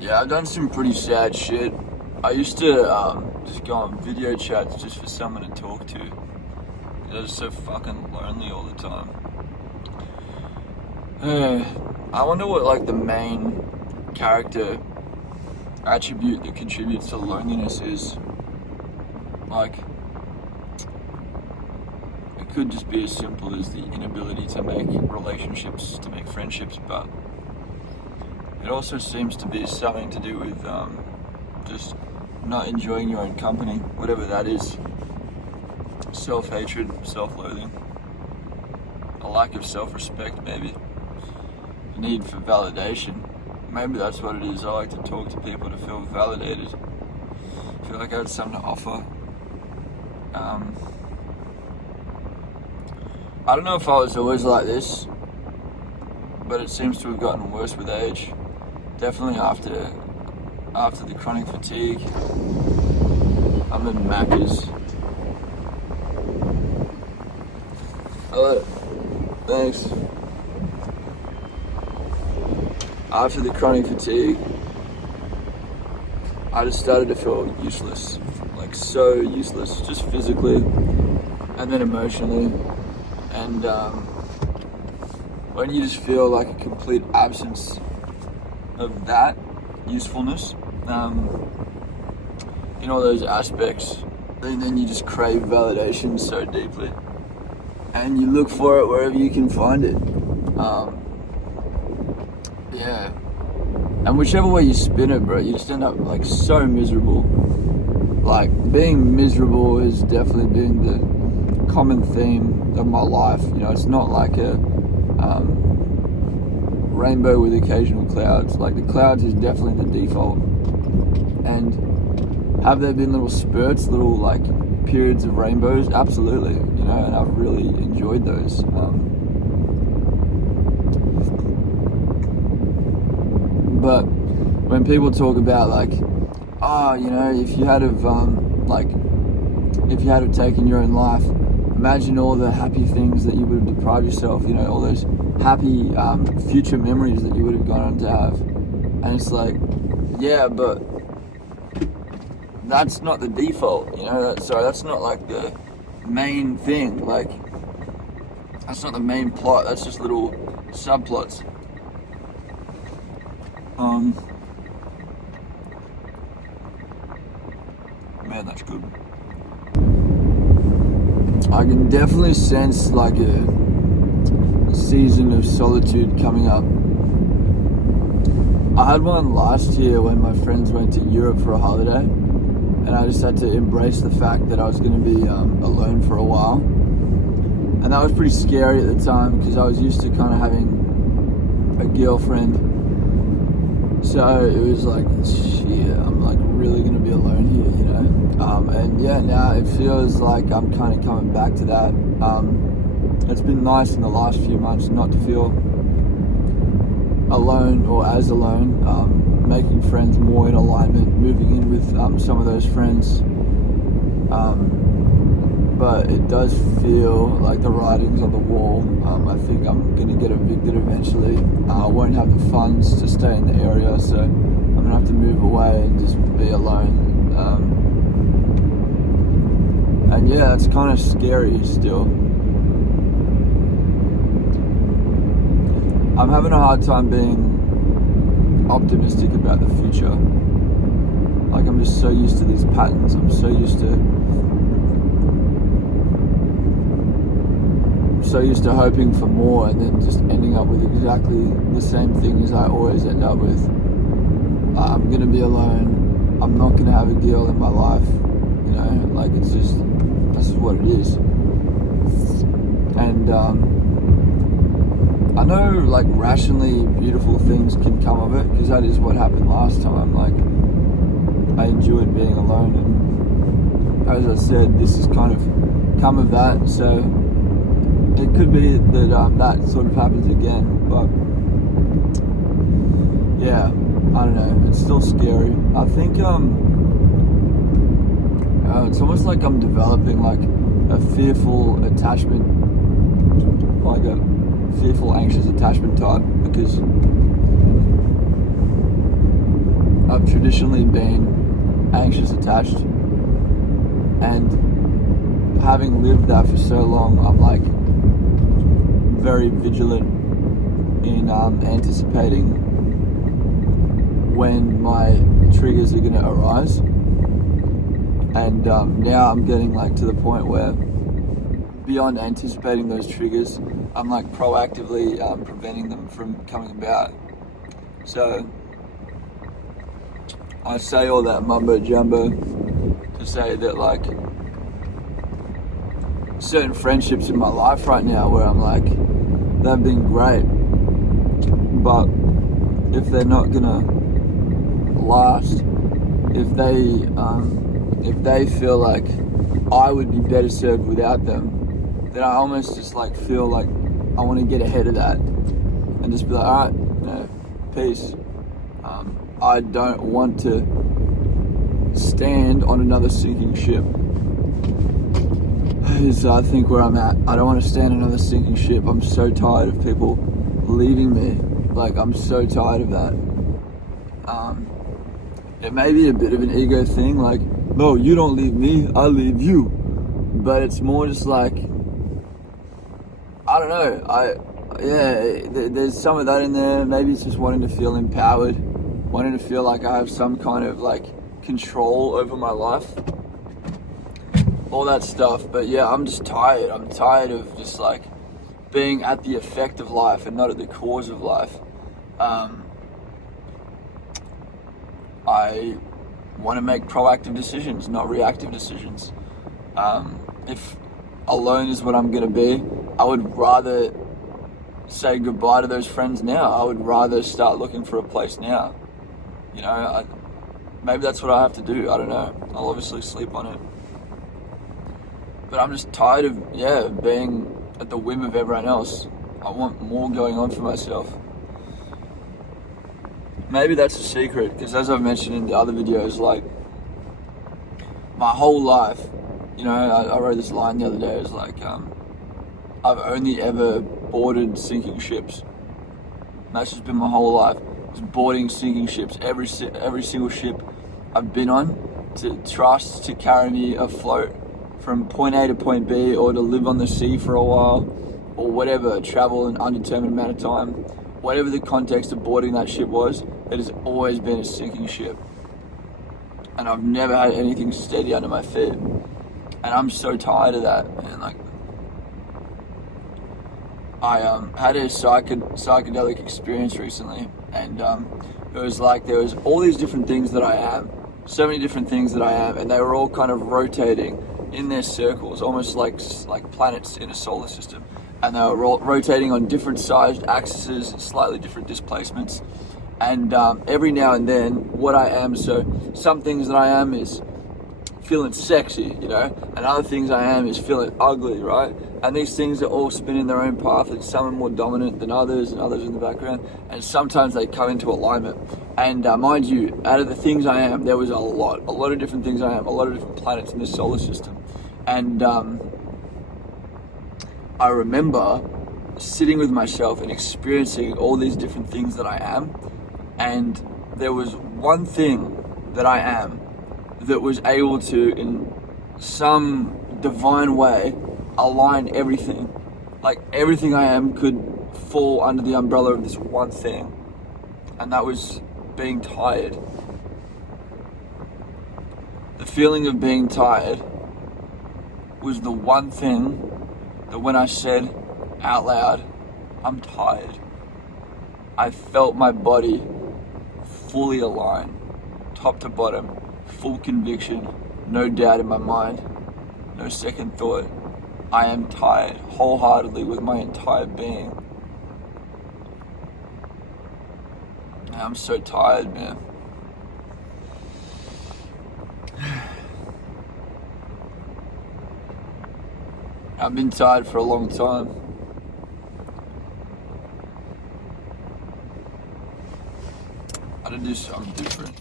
Yeah, I've done some pretty sad shit. I used to just go on video chats just for someone to talk to. 'Cause I was so fucking lonely all the time. I wonder what like the main character attribute that contributes to loneliness is. Like, it could just be as simple as the inability to make relationships, to make friendships, but it also seems to be something to do with just not enjoying your own company, whatever that is. Self-hatred, self-loathing, a lack of self-respect, maybe. A need for validation. Maybe that's what it is. I like to talk to people to feel validated. I feel like I had something to offer. I don't know if I was always like this, but it seems to have gotten worse with age. Definitely after the chronic fatigue. I'm in Macca's. Hello. Thanks. After the chronic fatigue, I just started to feel useless. Like, so useless. Just physically and then emotionally. And when you just feel like a complete absence of that usefulness in all those aspects, then you just crave validation so deeply. And you look for it wherever you can find it. Yeah. And whichever way you spin it, bro, you just end up like so miserable. Like, being miserable has definitely been the common theme of my life. You know, it's not like a rainbow with occasional clouds. Like, the clouds is definitely the default. And have there been little spurts, little like periods of rainbows? Absolutely, you know, and I've really enjoyed those. But when people talk about like, oh, you know, if you had have taken your own life, imagine all the happy things that you would have deprived yourself, you know, all those happy future memories that you would have gone on to have. And it's like, yeah, but that's not the default, you know, that's not like the main thing, like, that's not the main plot, that's just little subplots. Man, that's good. I can definitely sense like a season of solitude coming up. I had one last year when my friends went to Europe for a holiday, and I just had to embrace the fact that I was going to be alone for a while. And that was pretty scary at the time because I was used to kind of having a girlfriend. So it was like, shit, I'm like really going to be alone here, you know? And yeah, now it feels like I'm kind of coming back to that. It's been nice in the last few months not to feel alone or as alone, making friends more in alignment, moving in with some of those friends. But it does feel like the writing's on the wall. I think I'm going to get evicted eventually. I won't have the funds to stay in the area, so I'm going to have to move away and just be alone. And yeah, it's kind of scary still. I'm having a hard time being optimistic about the future. Like, I'm just so used to these patterns. I'm so used to hoping for more and then just ending up with exactly the same thing as I always end up with. I'm going to be alone. I'm not going to have a girl in my life. You know, like, it's just, this is what it is. And I know, like, rationally beautiful things can come of it, because that is what happened last time. Like, I enjoyed being alone, and as I said, this has kind of come of that, so it could be that that sort of happens again. But yeah, I don't know, it's still scary. I think it's almost like I'm developing like a fearful attachment, like a fearful anxious attachment type, because I've traditionally been anxious attached, and having lived that for so long, I'm like very vigilant in anticipating when my triggers are going to arise. And now I'm getting like to the point where beyond anticipating those triggers, I'm like proactively preventing them from coming about. So I say all that mumbo jumbo to say that like certain friendships in my life right now where I'm like, they've been great, but if they're not gonna last, if they feel like I would be better served without them, then I almost just like feel like I want to get ahead of that and just be like, all right, peace. I don't want to stand on another sinking ship. Is I think where I'm at. I don't want to stand on another sinking ship. I'm so tired of people leaving me. Like, I'm so tired of that. It may be a bit of an ego thing, like, no, you don't leave me, I leave you. But it's more just like, I don't know, there's some of that in there. Maybe it's just wanting to feel empowered, wanting to feel like I have some kind of like control over my life, all that stuff. But yeah, I'm just tired. I'm tired of just like being at the effect of life and not at the cause of life. I want to make proactive decisions, not reactive decisions. If alone is what I'm going to be, I would rather say goodbye to those friends now. I would rather start looking for a place now. You know, maybe that's what I have to do. I don't know. I'll obviously sleep on it. But I'm just tired of, being at the whim of everyone else. I want more going on for myself. Maybe that's the secret, because as I've mentioned in the other videos, like, my whole life, you know, I wrote this line the other day, it was like, I've only ever boarded sinking ships. And that's just been my whole life. Just boarding sinking ships. Every single ship I've been on to trust to carry me afloat from point A to point B, or to live on the sea for a while, or whatever, travel an undetermined amount of time. Whatever the context of boarding that ship was, it has always been a sinking ship. And I've never had anything steady under my feet. And I'm so tired of that, man. Like, I had a psychedelic experience recently, and it was like there was all these different things that I am, so many different things that I am, and they were all kind of rotating in their circles, almost like planets in a solar system, and they were rotating on different sized axes, slightly different displacements. And every now and then, what I am, so some things that I am is feeling sexy, you know, and other things I am is feeling ugly, right? And these things are all spinning their own path, and some are more dominant than others, and others in the background, and sometimes they come into alignment. And mind you, out of the things I am, there was a lot of different things I am, a lot of different planets in this solar system. And I remember sitting with myself and experiencing all these different things that I am, and there was one thing that I am that was able to, in some divine way, align everything. Like, everything I am could fall under the umbrella of this one thing, and that was being tired. The feeling of being tired was the one thing that when I said out loud, I'm tired, I felt my body fully aligned, top to bottom, full conviction, no doubt in my mind, no second thought. I am tired, wholeheartedly, with my entire being. I'm so tired, man. I've been tired for a long time. I had to do something different.